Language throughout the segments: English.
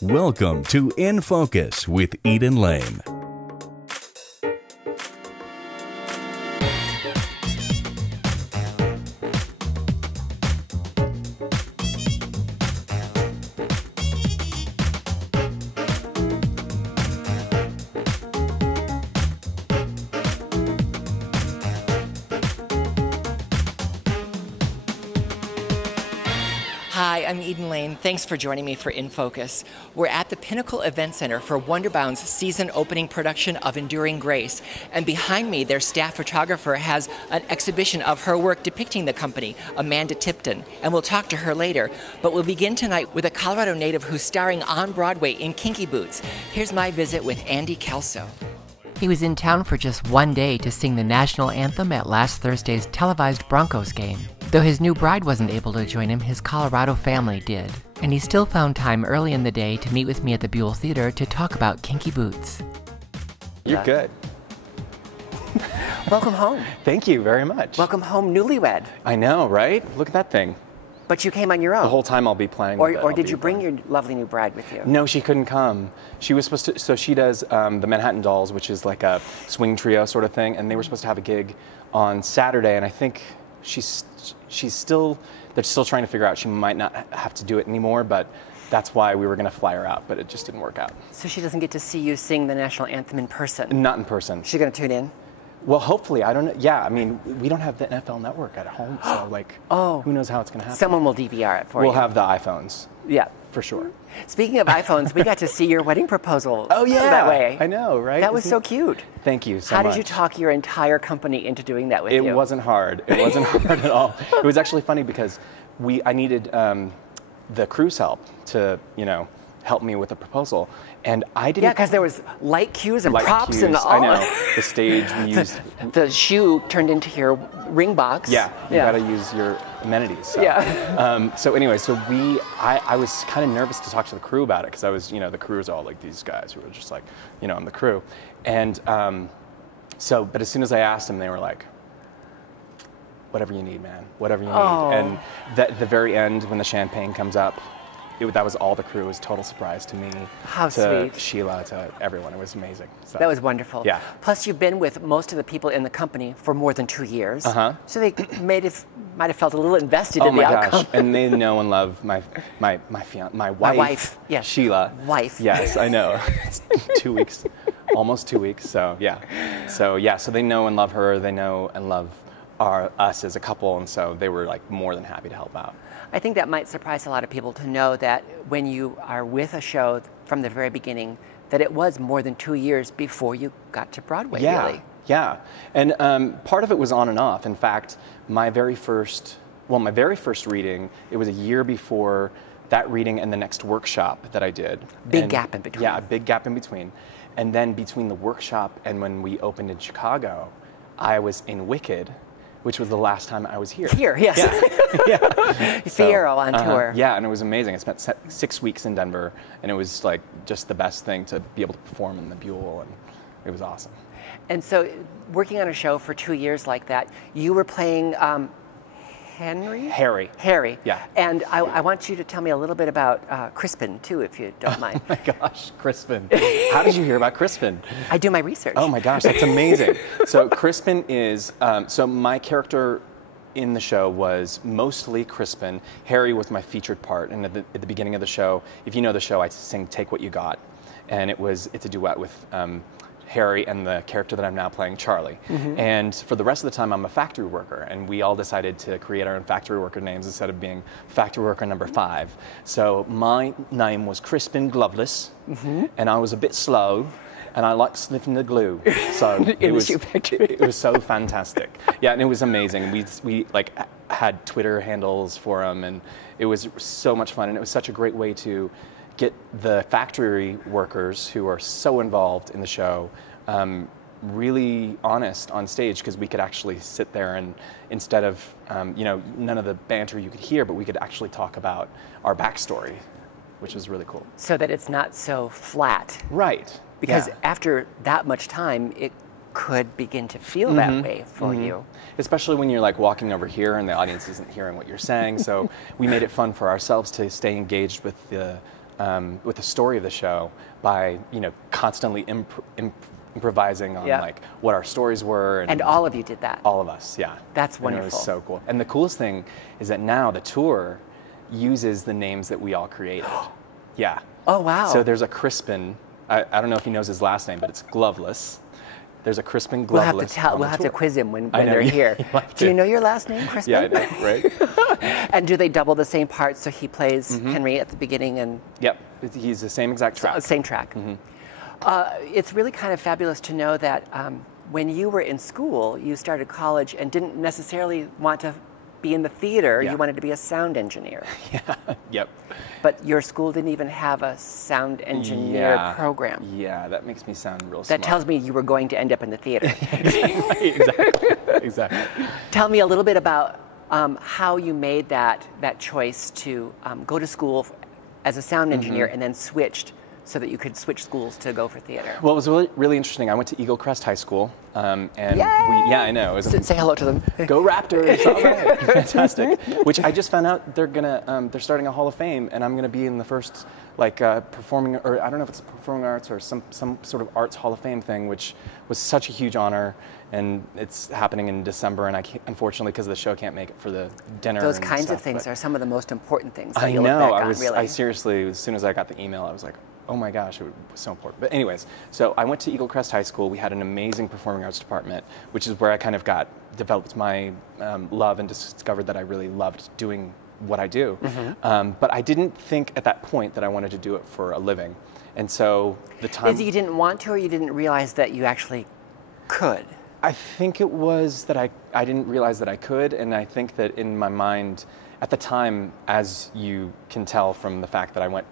Welcome to In Focus with Eden Lane. Hi, I'm Eden Lane. Thanks for joining me for In Focus. We're at the Pinnacle Event Center for Wonderbound's season opening production of Enduring Grace. And behind me, their staff photographer has an exhibition of her work depicting the company, Amanda Tipton. And we'll talk to her later. But we'll begin tonight with a Colorado native who's starring on Broadway in Kinky Boots. Here's my visit with Andy Kelso. He was in town for just one day to sing the national anthem at last Thursday's televised Broncos game. Though his new bride wasn't able to join him, his Colorado family did. And he still found time early in the day to meet with me at the Buell Theater to talk about Kinky Boots. You're good. Welcome home. Thank you very much. Welcome home, newlywed. I know, right? Look at that thing. But you came on your own. The whole time I'll be playing with it. Or did you bring your lovely new bride with you? No, she couldn't come. She was supposed to, so she does the Manhattan Dolls, which is like a swing trio sort of thing, and they were supposed to have a gig on Saturday, and I think they're still trying to figure out she might not have to do it anymore, but that's why we were going to fly her out, but it just didn't work out. So she doesn't get to see you sing the national anthem in person? Not in person. She's going to tune in? Well, hopefully. I don't know. Yeah, I mean, we don't have the NFL Network at home, so like, who knows how it's going to happen. Someone will DVR it for you. We'll have the iPhones. Yeah. For sure. Speaking of iPhones, we got to see your wedding proposal. Oh, yeah. That way. I know, right? That was so cute. Thank you so much. How did you talk your entire company into doing that with you? It wasn't hard. It wasn't hard at all. It was actually funny because I needed the crew's help to, help me with the proposal. And I didn't... Yeah, because there was light cues and props cues, and all. I know. The stage, we used... The shoe turned into your ring box. Yeah, you got to use your amenities. So. Yeah. So anyway, I was kind of nervous to talk to the crew about it because I was, the crew is all like these guys who were just like, I'm the crew. And but as soon as I asked them, they were like, whatever you need, man, whatever you need. And at the very end, when the champagne comes up, that was all the crew. It was a total surprise to me. How to sweet. Sheila, to everyone. It was amazing. So. That was wonderful. Yeah. Plus, you've been with most of the people in the company for more than 2 years. Uh-huh. So they might have felt a little invested in the outcome. Oh my gosh. And they know and love my wife. My wife, yes. Sheila. Wife. Yes, I know. It's 2 weeks, almost 2 weeks. So yeah. So they know and love her. They know and love us as a couple, and so they were like more than happy to help out. I think that might surprise a lot of people to know that when you are with a show from the very beginning, that it was more than 2 years before you got to Broadway, really. Yeah, and part of it was on and off. In fact, my very first reading, it was a year before that reading and the next workshop that I did. Big gap in between. Yeah, a big gap in between. And then between the workshop and when we opened in Chicago, I was in Wicked, which was the last time I was here. Here, yes. Yeah. Fierro on tour. Yeah, and it was amazing. I spent 6 weeks in Denver, and it was like just the best thing to be able to perform in the Buell, and it was awesome. And so, working on a show for 2 years like that, you were playing Harry. Yeah. And I want you to tell me a little bit about Crispin, too, if you don't mind. Oh my gosh, Crispin. How did you hear about Crispin? I do my research. Oh my gosh, that's amazing. So Crispin is, so my character in the show was mostly Crispin. Harry was my featured part, and at the beginning of the show, if you know the show, I sing Take What You Got. And it's a duet with Harry and the character that I'm now playing, Charlie. Mm-hmm. And for the rest of the time, I'm a factory worker, and we all decided to create our own factory worker names instead of being factory worker number 5. So my name was Crispin Gloveless, and I was a bit slow, and I liked sniffing the glue. So it was so fantastic. Yeah, and it was amazing. We like had Twitter handles for him, and it was so much fun, and it was such a great way to get the factory workers who are so involved in the show really honest on stage, because we could actually sit there and instead of, none of the banter you could hear, but we could actually talk about our backstory, which was really cool. So that it's not so flat. Right. Because after that much time, it could begin to feel that way for you. Especially when you're like walking over here and the audience isn't hearing what you're saying. So we made it fun for ourselves to stay engaged with the story of the show by, you know, constantly improvising on like what our stories were. And all of you did that? All of us, yeah. That's wonderful. And it was so cool. And the coolest thing is that now the tour uses the names that we all created. Yeah. Oh, wow. So there's a Crispin, I don't know if he knows his last name, but it's Gloveless. There's a Crispin Gloveless. We'll have to quiz him when they're here. Do you know your last name, Crispin? Yeah, I do, right? And do they double the same parts, so he plays Henry at the beginning and... Yep, he's the same exact track. Same track. It's really kind of fabulous to know that when you were in school, you started college and didn't necessarily want to be in the theater, you wanted to be a sound engineer. Yep. But your school didn't even have a sound engineer program. Yeah, that makes me sound real smart. That tells me you were going to end up in the theater. Exactly. Tell me a little bit about how you made that choice to go to school as a sound engineer and then switched so that you could switch schools to go for theater. Well, it was really, really interesting. I went to Eagle Crest High School, and I know. It was Say hello to them. Go Raptors! All right, fantastic. Which I just found out they're starting a Hall of Fame, and I'm gonna be in the first performing, or I don't know if it's performing arts or some sort of arts Hall of Fame thing, which was such a huge honor. And it's happening in December, and I can't, unfortunately, because of the show, can't make it for the dinner. Those and kinds stuff, of things are some of the most important things that I you know. look back on, really. I seriously, as soon as I got the email, I was like, oh my gosh, it was so important. But anyways, so I went to Eagle Crest High School. We had an amazing performing arts department, which is where I kind of developed my love and discovered that I really loved doing what I do. But I didn't think at that point that I wanted to do it for a living. And so the time... Is it you didn't want to, or you didn't realize that you actually could? I think it was that I didn't realize that I could, and I think that in my mind, at the time, as you can tell from the fact that I went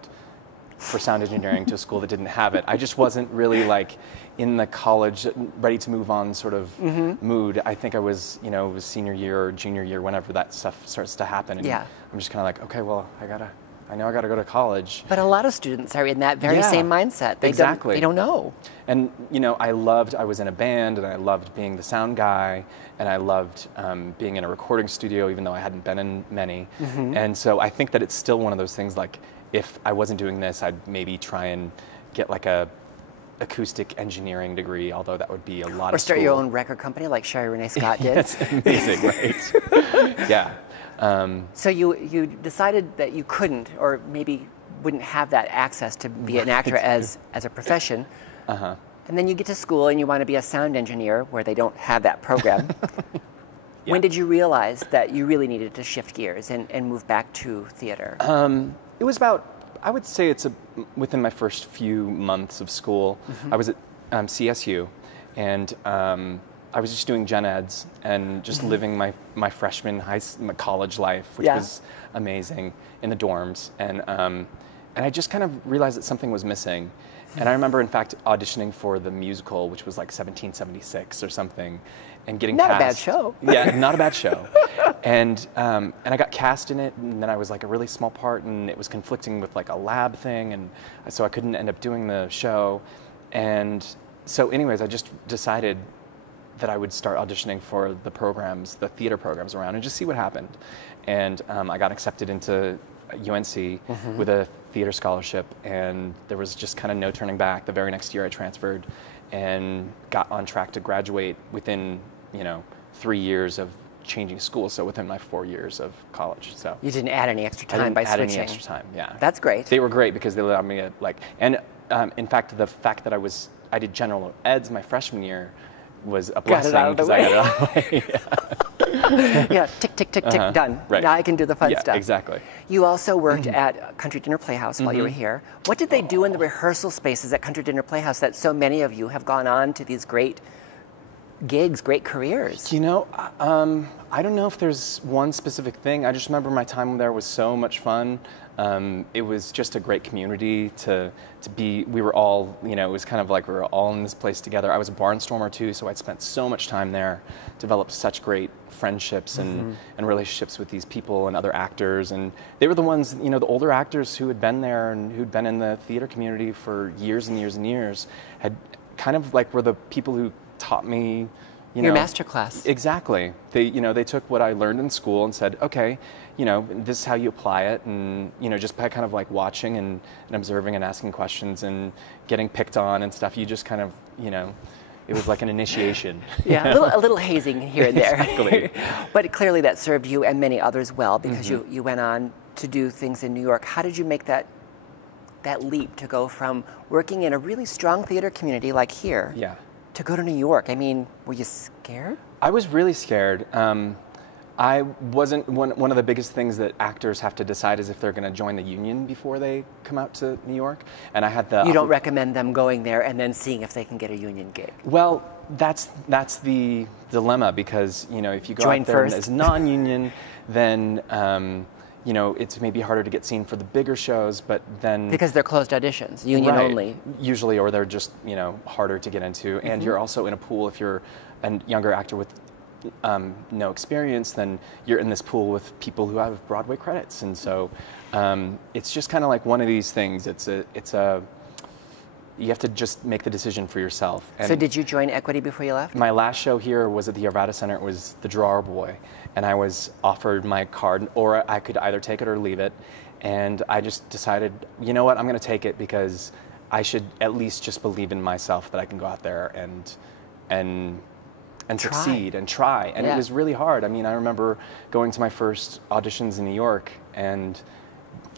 for sound engineering to a school that didn't have it, I just wasn't really like in the college, ready to move on sort of mood. I think I was, it was senior year or junior year, whenever that stuff starts to happen. And I'm just kind of like, okay, well, I know I got to go to college. But a lot of students are in that very same mindset. They don't know. And, I was in a band, and I loved being the sound guy, and I loved being in a recording studio, even though I hadn't been in many. And so I think that it's still one of those things, like, if I wasn't doing this, I'd maybe try and get like a acoustic engineering degree, although that would be a lot of Or start your own record company like Sherry Renee Scott did. That's amazing, right? Yeah. So you decided that you couldn't, or maybe wouldn't have that access to be an actor as a profession. And then you get to school and you want to be a sound engineer where they don't have that program. When did you realize that you really needed to shift gears and move back to theater? It was about, I would say it's within my first few months of school. I was at CSU, and I was just doing gen eds and just living my freshman my college life, which was amazing, in the dorms. And I just kind of realized that something was missing. And I remember, in fact, auditioning for the musical, which was like 1776 or something, and getting cast. Not a bad show. Yeah, not a bad show. And I got cast in it, and then I was like a really small part, and it was conflicting with like a lab thing, and so I couldn't end up doing the show. And so anyways, I just decided that I would start auditioning for the programs, the theater programs around, and just see what happened. And I got accepted into UNC with a theater scholarship, and there was just kind of no turning back. The very next year I transferred and got on track to graduate within 3 years of changing school, so within my 4 years of college. So you didn't add any extra time by switching. Any extra time, yeah. That's great. They were great because they allowed me to in fact, the fact that I did general eds my freshman year was a blessing because I got it out of the way. Yeah, tick, tick, tick, tick, done. Right. Now I can do the fun stuff. Yeah, exactly. You also worked at Country Dinner Playhouse while you were here. What did they do in the rehearsal spaces at Country Dinner Playhouse that so many of you have gone on to these great gigs, great careers? I don't know if there's one specific thing. I just remember my time there was so much fun. It was just a great community to be. We were all, it was kind of like we were all in this place together. I was a barnstormer too, so I'd spent so much time there, developed such great friendships and relationships with these people and other actors. And they were the ones, the older actors who had been there and who'd been in the theater community for years and years and years, had kind of like were the people who taught me, Your master class. Exactly. They took what I learned in school and said, okay, this is how you apply it, and just by kind of like watching and observing and asking questions and getting picked on and stuff, you just kind of, it was like an initiation. Yeah, a little hazing here and there. Exactly. But clearly that served you and many others well, because you went on to do things in New York. How did you make that leap to go from working in a really strong theater community like here to go to New York? I mean, were you scared? I was really scared. I wasn't, one of the biggest things that actors have to decide is if they're going to join the union before they come out to New York. And I had the... You don't recommend them going there and then seeing if they can get a union gig? Well, that's the dilemma, because, if you go join out there first. as non-union, then, it's maybe harder to get seen for the bigger shows, but then... Because they're closed auditions, union only. Usually, or they're just, harder to get into. And you're also in a pool, if you're a younger actor with no experience, then you're in this pool with people who have Broadway credits, and so it's just kind of like one of these things. You have to just make the decision for yourself. And so did you join Equity before you left? My last show here was at the Arvada Center. It was The Drawer Boy, and I was offered my card, or I could either take it or leave it, and I just decided, you know what, I'm going to take it, because I should at least just believe in myself that I can go out there and succeed and try. And it was really hard. I mean, I remember going to my first auditions in New York and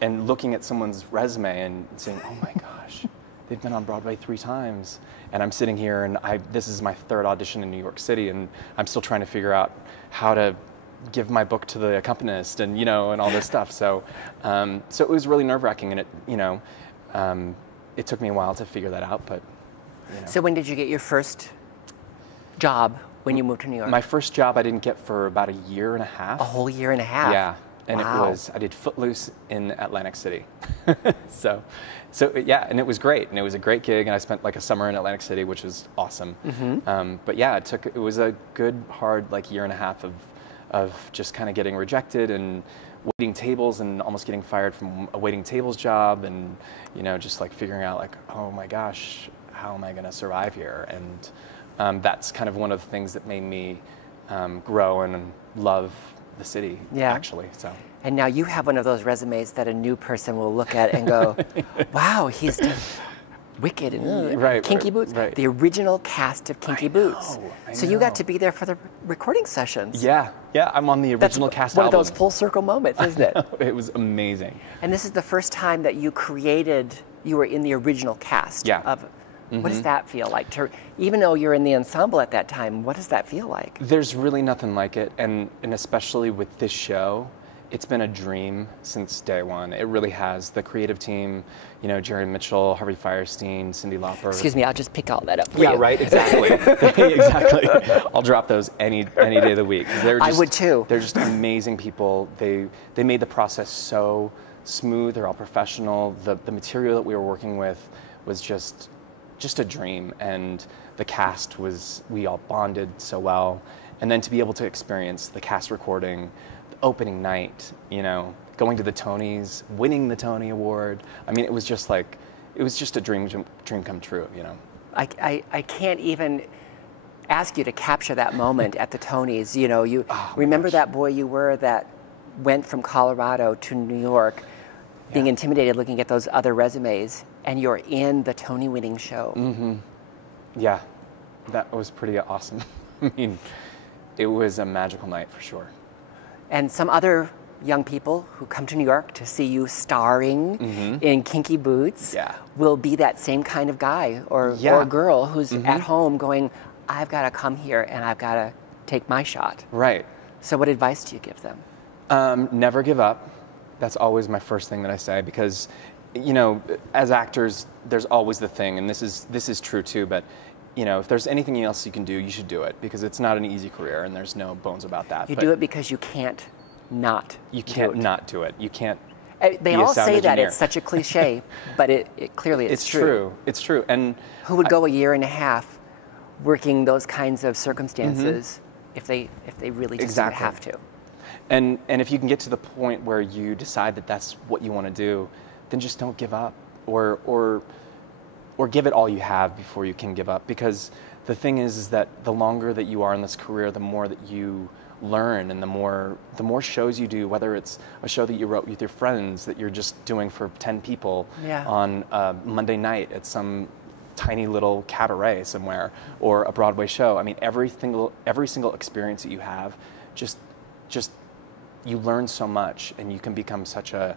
looking at someone's resume and saying, oh my gosh, they've been on Broadway 3 times. And I'm sitting here, and this is my 3rd audition in New York City, and I'm still trying to figure out how to give my book to the accompanist and, and all this stuff. So it was really nerve-wracking, and it took me a while to figure that out, but, So when did you get your first job when you moved to New York? My first job I didn't get for about a year and a half. A whole year and a half? Yeah, and wow. I did Footloose in Atlantic City. so yeah, and it was great, and it was a great gig, and I spent like a summer in Atlantic City, which was awesome. But yeah, it was a good, hard year and a half of just kind of getting rejected and waiting tables and almost getting fired from a waiting tables job, and just like figuring out like, oh my gosh, how am I going to survive here? And that's kind of one of the things that made me grow and love the city, actually. So. And now you have one of those resumes that a new person will look at and go, wow, he's done Wicked and Kinky Boots. Right. The original cast of Kinky Boots. So you got to be there for the recording sessions. Yeah, I'm on the original cast album. album. One of those full circle moments, isn't it? It was amazing. And this is the first time that you were in the original cast of... What does that feel like? Even though you're in the ensemble at that time, what does that feel like? There's really nothing like it, and especially with this show, it's been a dream since day one. It really has. The creative team, Jerry Mitchell, Harvey Fierstein, Cyndi Lauper. Excuse me, I'll just pick all that up for you. Right, exactly. Exactly. I'll drop those any day of the week. I would too. They're just amazing people. They made the process so smooth. They're all professional. The material that we were working with was just a dream, and the cast we all bonded so well, and then to be able to experience the cast recording, the opening night, going to the Tonys, winning the Tony Award. I mean, it was just a dream come true, I can't even ask you to capture that moment at the Tonys. You remember that boy you were that went from Colorado to New York, being intimidated looking at those other resumes, and you're in the Tony-winning show. Yeah, that was pretty awesome. I mean, it was a magical night for sure. And some other young people who come to New York to see you starring in Kinky Boots will be that same kind of guy or girl who's at home going, I've got to come here and I've got to take my shot. Right. So what advice do you give them? Never give up. That's always my first thing that I say, because as actors, there's always the thing, and this is true too, but if there's anything else you can do, you should do it, because it's not an easy career, and there's no bones about that. You do it because you can't not do it. You can't. They all say that. It's such a cliche, but it clearly it's true. It's true. And who would go a year and a half working those kinds of circumstances if they really just didn't have to? And if you can get to the point where you decide that that's what you want to do, then just don't give up, or give it all you have before you can give up, because the thing is that the longer that you are in this career, the more that you learn, and the more shows you do, whether it's a show that you wrote with your friends that you're just doing for 10 people on a Monday night at some tiny little cabaret somewhere, or a Broadway show. I mean, every single experience that you have, just you learn so much, and you can become such a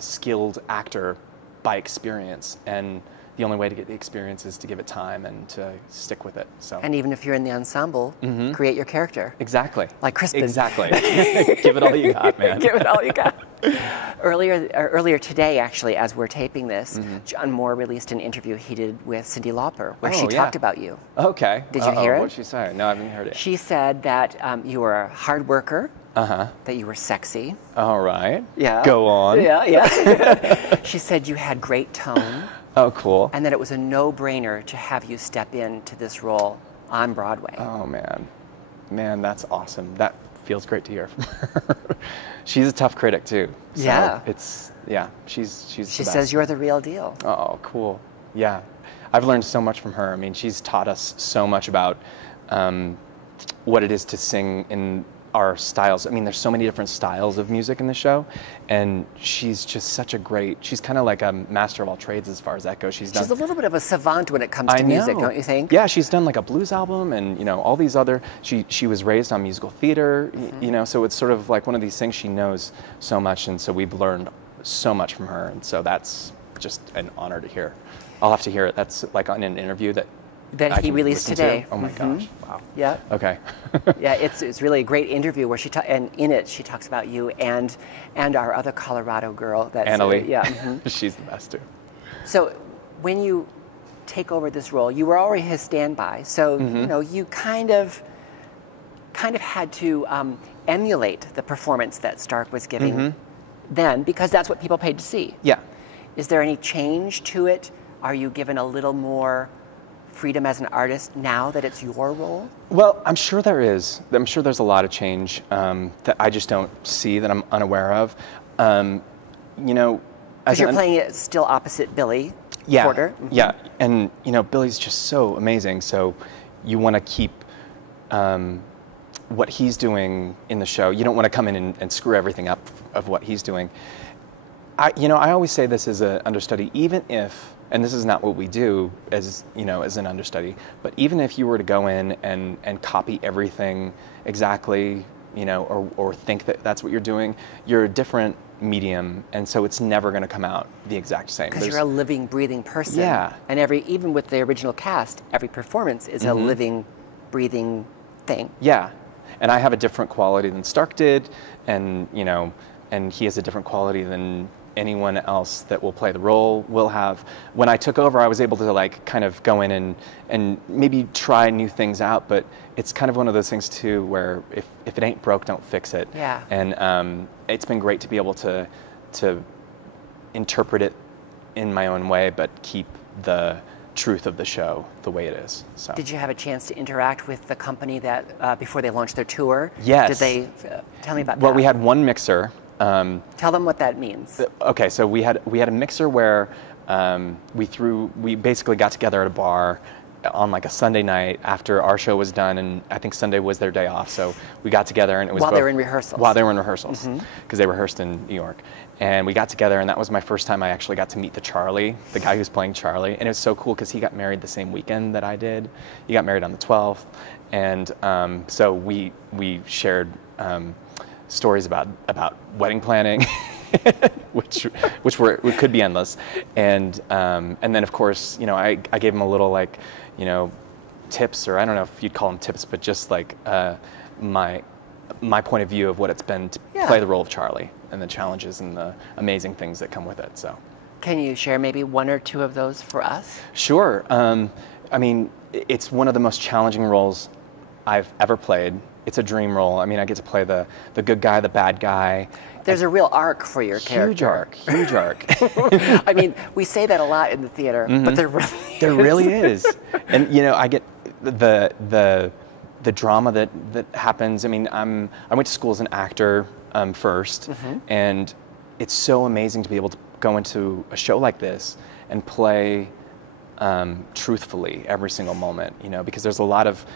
skilled actor by experience. And the only way to get the experience is to give it time and to stick with it. So. And even if you're in the ensemble, create your character. Exactly. Like Crispin. Exactly. Give it all you got, man. Give it all you got. Earlier today, actually, as we're taping this, John Moore released an interview he did with Cyndi Lauper, where she talked about you. Okay. Did you hear it? What'd she say? No, I haven't heard it. She said that you were a hard worker. That you were sexy. All right. Yeah. Go on. Yeah. She said you had great tone. Oh, cool. And that it was a no-brainer to have you step into this role on Broadway. Oh, man. Man, that's awesome. That feels great to hear from her. She's a tough critic, too. So she's the She best. says you're the real deal. Oh, cool. Yeah. I've learned so much from her. I mean, she's taught us so much about what it is to sing in our styles. I mean, there's so many different styles of music in the show, and she's just such a great, she's kind of like a master of all trades as far as that goes. She's a little bit of a savant when it comes to music, don't you think? Yeah, she's done like a blues album, and all these other, she was raised on musical theater, so it's sort of like one of these things. She knows so much, and so we've learned so much from her, and so that's just an honor to hear. I'll have to hear it. That's like on an interview that he released today. Oh my gosh! Wow. Yeah. Okay. Yeah, it's really a great interview where and in it she talks about you and our other Colorado girl. That's Annalie. Yeah. She's the best too. So when you take over this role, you were already his standby, so you kind of had to emulate the performance that Stark was giving then, because that's what people paid to see. Yeah. Is there any change to it? Are you given a little more freedom as an artist now that it's your role? Well, I'm sure there is. I'm sure there's a lot of change that I just don't see, that I'm unaware of. Because you're playing it still opposite Billy Porter. Yeah, and Billy's just so amazing. So you want to keep what he's doing in the show. You don't want to come in and screw everything up of what he's doing. I always say this as an understudy, even if, and this is not what we do as an understudy, but even if you were to go in and copy everything exactly, or think that that's what you're doing, you're a different medium, and so it's never going to come out the exact same. Because you're a living, breathing person. Yeah. And even with the original cast, every performance is a living, breathing thing. Yeah. And I have a different quality than Stark did, and and he has a different quality than anyone else that will play the role will have. When I took over, I was able to kind of go in and maybe try new things out, but it's kind of one of those things too where if it ain't broke, don't fix it. Yeah. And it's been great to be able to interpret it in my own way, but keep the truth of the show the way it is. So. Did you have a chance to interact with the company that before they launched their tour? Yes. Did they tell me about that? Well, we had one mixer. Tell them what that means. Okay, so we had a mixer where we basically got together at a bar on like a Sunday night after our show was done, and I think Sunday was their day off, so we got together, and it was while they were in rehearsals. While they were in rehearsals, because they rehearsed in New York, and we got together, and that was my first time I actually got to meet the guy who's playing Charlie, and it was so cool because he got married the same weekend that I did. He got married on the 12th, and so we shared stories about wedding planning, which could be endless, and then of course I gave him a little tips, or I don't know if you'd call them tips, but just my point of view of what it's been to play the role of Charlie and the challenges and the amazing things that come with it. So, can you share maybe one or two of those for us? Sure. I mean, it's one of the most challenging roles I've ever played. It's a dream role. I mean, I get to play the good guy, the bad guy. There's a real arc for your character. Huge arc. I mean, we say that a lot in the theater, but there really is. And I get the drama that happens. I mean, I went to school as an actor first, and it's so amazing to be able to go into a show like this and play truthfully every single moment, you know, because there's a lot of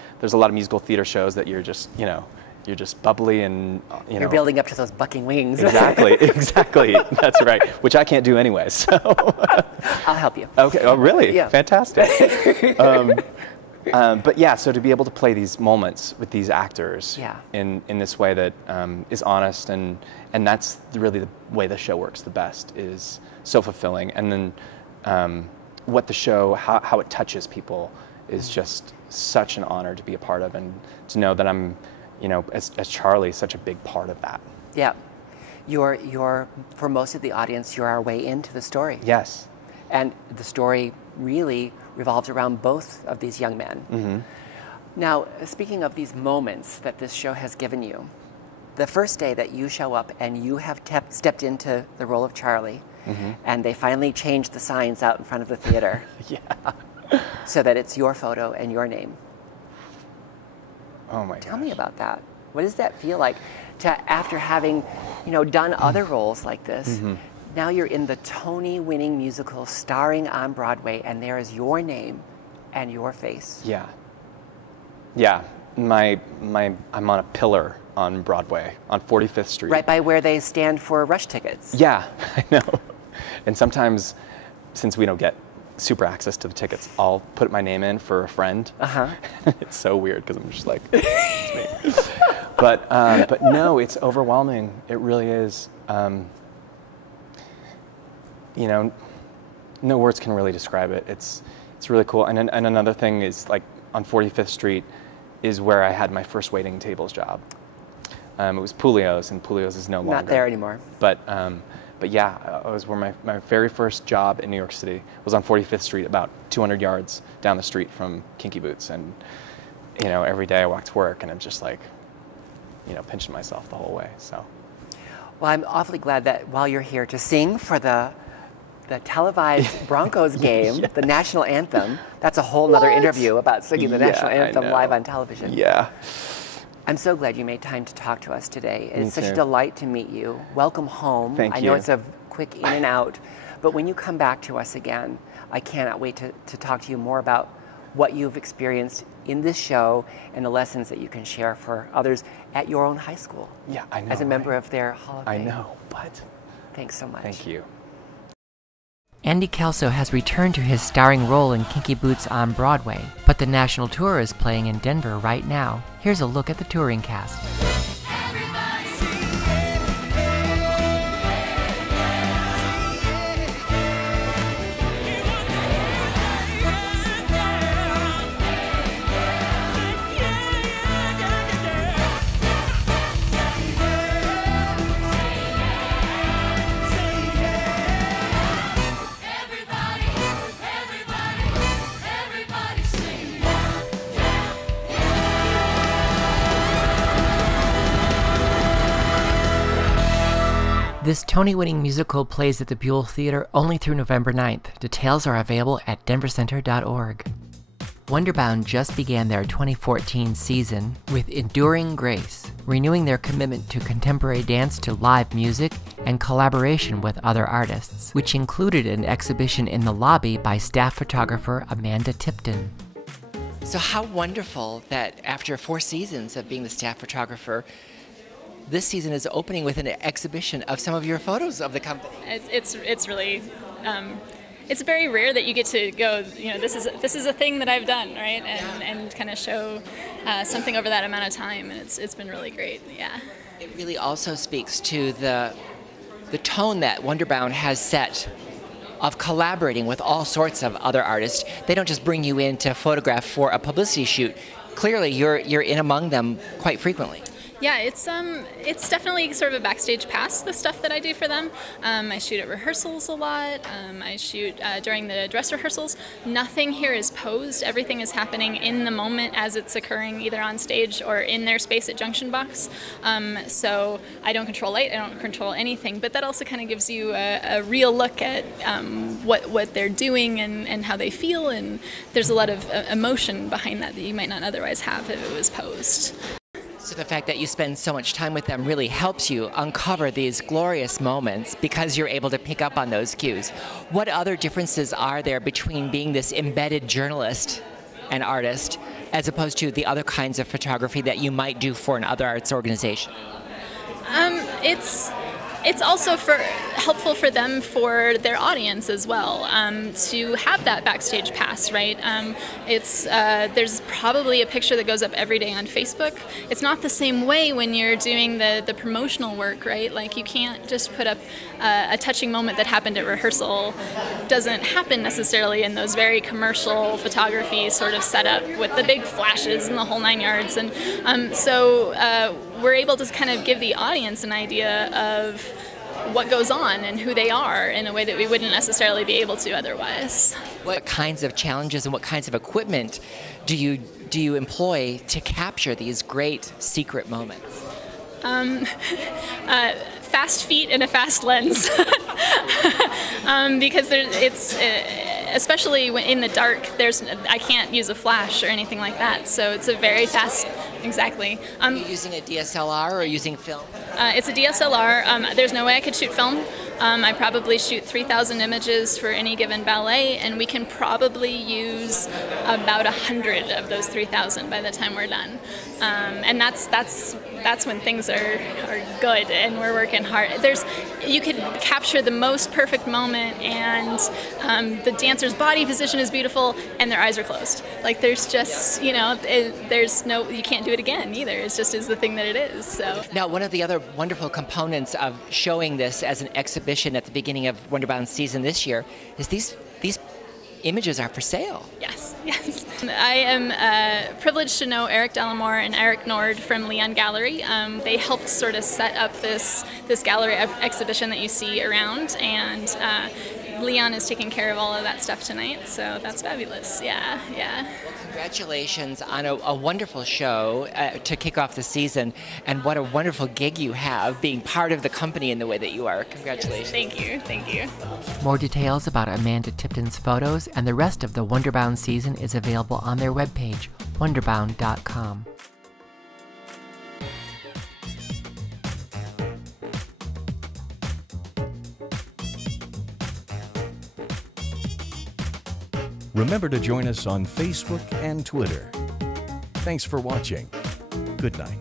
musical theater shows that you're just, you know, you're just bubbly and, you know. You're building up to those bucking wings. Exactly, exactly. That's right, which I can't do anyway, so. I'll help you. Okay, oh really? Yeah. Fantastic. But yeah, so to be able to play these moments with these actors in this way that is honest, and that's really the way the show works the best, is so fulfilling. And then what the show, how it touches people is just such an honor to be a part of, and to know that I'm, you know, as Charlie, such a big part of that. Yeah. You're, for most of the audience, you're our way into the story. Yes. And the story really revolves around both of these young men. Mm-hmm. Now, speaking of these moments that this show has given you, the first day that you show up and you have stepped into the role of Charlie, and they finally changed the signs out in front of the theater. So that it's your photo and your name. Oh my gosh. Tell me about that. What does that feel like to, after having, you know, done other roles like this, now you're in the Tony-winning musical starring on Broadway, and there is your name and your face. Yeah. Yeah. I'm on a pillar on Broadway, on 45th Street. Right by where they stand for rush tickets. Yeah, I know. And sometimes, since we don't get super access to the tickets, I'll put my name in for a friend. It's so weird because I'm just like, it's me. But no, it's overwhelming. It really is. You know, no words can really describe it. It's really cool. And another thing is, like, on 45th Street is where I had my first waiting tables job. It was Pulio's, and Pulio's is no longer. Not there anymore. But yeah, it was where my very first job in New York City was on 45th Street, about 200 yards down the street from Kinky Boots. And, you know, every day I walked to work and I'm just like, you know, pinching myself the whole way, so. Well, I'm awfully glad that while you're here to sing for the televised Broncos game, the national anthem, that's a whole nother interview about singing the national anthem live on television. Yeah. I'm so glad you made time to talk to us today. Me It's such a too. delight to meet you. Welcome home. Thank I you. know it's a quick in and out, but when you come back to us again, I cannot wait to talk to you more about what you've experienced in this show and the lessons that you can share for others at your own high school. Yeah, I know. As a member of their Hall of Fame. I know, but. Thanks so much. Thank you. Andy Kelso has returned to his starring role in Kinky Boots on Broadway, but the national tour is playing in Denver right now. Here's a look at the touring cast. This Tony-winning musical plays at the Buell Theater only through November 9th. Details are available at denvercenter.org. Wonderbound just began their 2014 season with Enduring Grace, renewing their commitment to contemporary dance to live music and collaboration with other artists, which included an exhibition in the lobby by staff photographer Amanda Tipton. So how wonderful that after 4 seasons of being the staff photographer, this season is opening with an exhibition of some of your photos of the company. It's really, it's very rare that you get to go, you know, this is a thing that I've done, right? And kind of show something over that amount of time, and it's been really great, yeah. It really also speaks to the tone that Wonderbound has set of collaborating with all sorts of other artists. They don't just bring you in to photograph for a publicity shoot. Clearly, you're in among them quite frequently. Yeah, it's definitely sort of a backstage pass, the stuff that I do for them. I shoot at rehearsals a lot. I shoot during the dress rehearsals. Nothing here is posed. Everything is happening in the moment as it's occurring, either on stage or in their space at Junction Box. So I don't control light, I don't control anything, but that also kind of gives you a real look at what they're doing and how they feel, and there's a lot of emotion behind that you might not otherwise have if it was posed. So the fact that you spend so much time with them really helps you uncover these glorious moments because you're able to pick up on those cues. What other differences are there between being this embedded journalist and artist as opposed to the other kinds of photography that you might do for another arts organization? It's also helpful for them, for their audience as well, to have that backstage pass, right? There's probably a picture that goes up every day on Facebook. It's not the same way when you're doing the promotional work, right? Like you can't just put up a touching moment that happened at rehearsal. Doesn't happen necessarily in those very commercial photography sort of setup with the big flashes and the whole 9 yards. And so we're able to kind of give the audience an idea of what goes on and who they are in a way that we wouldn't necessarily be able to otherwise. What kinds of challenges and what kinds of equipment do you employ to capture these great secret moments? Fast feet and a fast lens. Because especially when in the dark, I can't use a flash or anything like that. So it's a very fast, exactly. Are you using a DSLR or using film? It's a DSLR. There's no way I could shoot film. I probably shoot 3,000 images for any given ballet, and we can probably use about 100 of those 3,000 by the time we're done. And that's when things are good and we're working hard. You could capture the most perfect moment, and the dancer's body position is beautiful, and their eyes are closed. Like there's just, you can't do it again either. It just is the thing that it is. So now, one of the other wonderful components of showing this as an exhibition at the beginning of Wonderbound season this year is these images are for sale. Yes. I am privileged to know Eric Delamore and Eric Nord from Leon Gallery. They helped sort of set up this gallery exhibition that you see around, and Leon is taking care of all of that stuff tonight, so that's fabulous. Yeah. Well, congratulations on a wonderful show to kick off the season, and what a wonderful gig you have being part of the company in the way that you are. Congratulations. Yes, thank you. More details about Amanda Tipton's photos and the rest of the Wonderbound season is available on their webpage, wonderbound.com. Remember to join us on Facebook and Twitter. Thanks for watching. Good night.